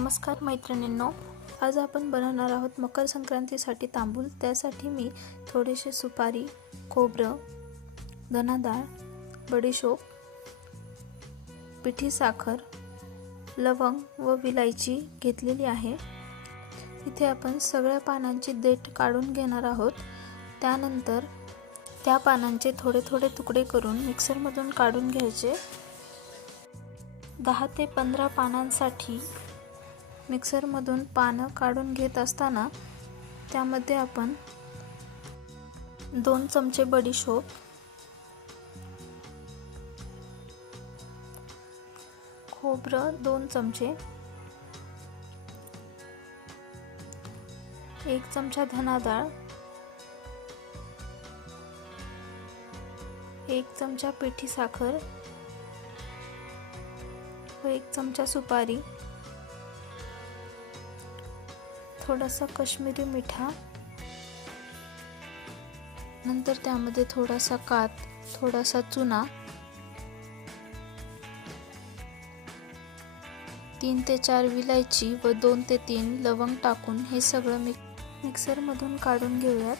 नमस्कार मैत्रिणींनो, आज आपण बनवणार आहोत मकर संक्रांतीसाठी तांबूल। त्यासाठी मी थोडेसे सुपारी, खोबरं, धनाडाळ, बडीशोप, पिठी साखर, लवंग व विलायची घेतलेली आहे। इथे आपण सगळ्या पानांची देठ काढून घेणार आहोत। त्यानंतर त्या पानांचे थोडे थोडे तुकडे करून मिक्सर मधून काढून घ्यायचे। 10 ते 15 पानांसाठी मिक्सर मधून पानं काढून घेत असताना त्यामध्ये आपण 2 चमचे बडीशोप, खोबरं 2 चमचे, 1 चमचा धनाडाळ, 1 चमचा पिठी साखर व 1 चमचा सुपारी, थोडासा काश्मीरी मिठा, नंतर त्यामध्ये थोडासा कात, थोडासा चुना, 3 ते 4 विलायची व 2 ते 3 लवंग टाकून हे सगळं मिक्सर मधून काढून घेऊयात।